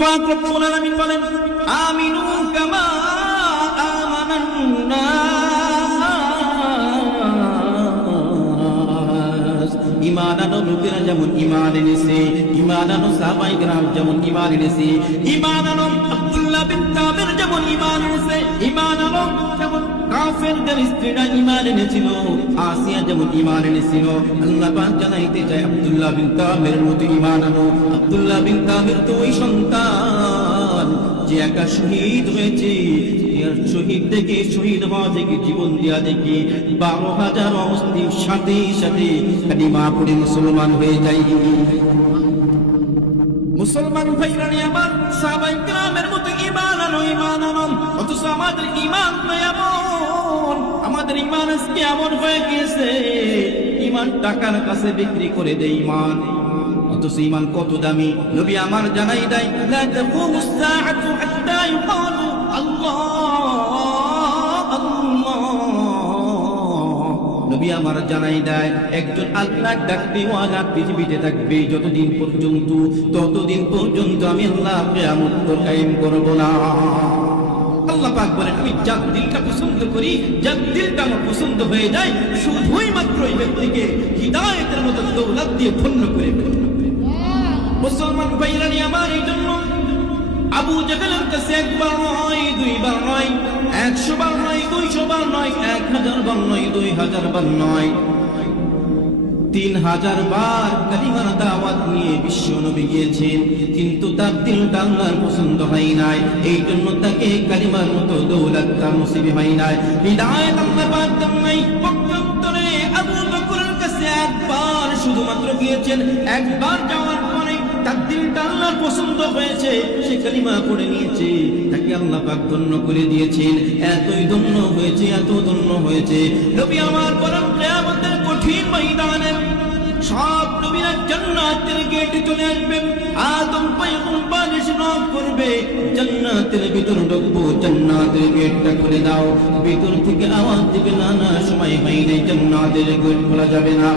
পাক রব্বুল আলামিন বলেন আমিনু কামা আমানান নাস। ঈমান আনো লোকেরা যেমন ঈমান এনেছে, ঈমান আনো সাহাবায়ে কেরাম যেমন ঈমান এনেছে, ঈমান আনো আব্দুল্লাহ বিন তামির যেমন ঈমান এনেছে, ঈমান আনো যেমন কাফেরদের স্ত্রীরা ঈমান এনেছিল, আসিয়া যেমন ঈমান এনেছিল। আল্লাহ পাক জানাইতে চায় আব্দুল্লাহ বিন তামিরের মতো ঈমান আনো। আব্দুল্লাহ বিন তামির তো ওই সন্তান যে একা শহীদ হয়েছে, শহীদ থেকে শহীদ হওয়া থেকে জীবন দেওয়া থেকে 12,000 অমুসলিম সাথে সাথে কালিমা পড়ে মুসলমান হয়ে যায়। মুসলমান ভাইরা আমার সাহাবায়ে কেরামের মতো ঈমান আনো, ঈমান আনো। অথচ আমাদের ঈমান নয় এমন, আমাদের ঈমান আজকে এমন হয়ে গিয়েছে ঈমান টাকার কাছে বিক্রি করে দেয় ঈমান। অথচ ঈমান কত দামি নবী আমার জানাই দেয় লা তাকুমুস সাআতু হাত্তা ইউকালু আল্লাহ আল্লাহ। নবী আমার জানাই দেয় একজন আল্লাহর ডাক দেওয়ালা পৃথিবীতে থাকবে যতদিন পর্যন্ত, ততদিন পর্যন্ত আমি আল্লাহ কিয়ামত কায়েম করব না। আল্লাহ পাক বলেন আমি যার দিলটা পছন্দ করি, যার দিলটা আমার পছন্দ হয়ে যায়, শুধুই মাত্র এই ব্যক্তিকে হিদায়াতের মতো দৌলত দিয়ে ধন্য করে ফেলি। মুসলমান ভাইরা আমার এই জন্য আবু জাহেলের কাছে একবার নয়, দুইবার নয়, 100 বার নয়, 200 বার নয়, 1000 বার নয়, 2000 বার নয়, 3000 বার কালিমার দাওয়াত নিয়ে বিশ্ব নবী গিয়েছেন, কিন্তু তার দিলটা আল্লাহর পছন্দ হয় নাই। এই জন্য তাকে কালিমার মতো দৌলত তার নসিবে হয় নাই, হিদায়াত আল্লাহ পাক দেন নাই। পক্ষান্তরে আবু বকরের কাছে একবার শুধুমাত্র গিয়েছেন, একবার যাওয়ার পরে তার দিলটা আল্লাহর পছন্দ হয়েছে, সে কালিমা পড়ে নিয়েছে, তাকে আল্লাহ পাক ধন্য করে দিয়েছেন। এতই ধন্য হয়েছে, এত ধন্য হয়েছে, নবী আমার পরম কিয়ামতের কঠিন ময়দানে সব নবীরা জান্নাতের গেটে চলে আসবেন। আদম পয়গম্বর এসে নক করবে, জান্নাতের ভিতর ঢুকবো, জান্নাতের গেটটা খুলে দাও। ভিতর থেকে আওয়াজ দিবে না না সময় হয় নাই, জান্নাতের গেট খোলা যাবে না।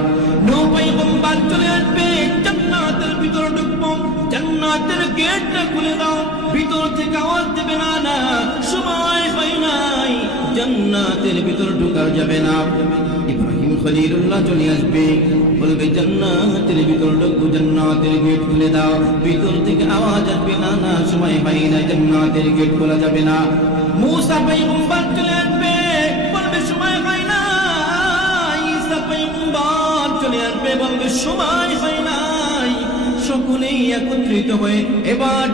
নূহ পয়গম্বর চলে আসবে, জান্নাতের ভিতর ঢুকবো, জান্নাতের গেটটা খুলে দাও। ভিতর থেকে আওয়াজ দিবে না না সময় হয় নাই, জান্নাতের ভিতর ঢোকা যাবে না। ইব্রাহিম খলিলুল্লাহ চলে আসবে, বলবে জান্নাতের ভিতর ঢুকবো, জান্নাতের গেট খুলে দাও। ভিতর থেকে আওয়াজ আসবে না না সময় হয় না, জান্নাতের গেট খোলা যাবে না। মূসা পয়গম্বর চলে আসবে, বলবে সময় হয় না। ঈসা পয়গম্বর চলে আসবে, বলবে সময় হয় নাই। সকলেই একত্রিত হয়ে এবার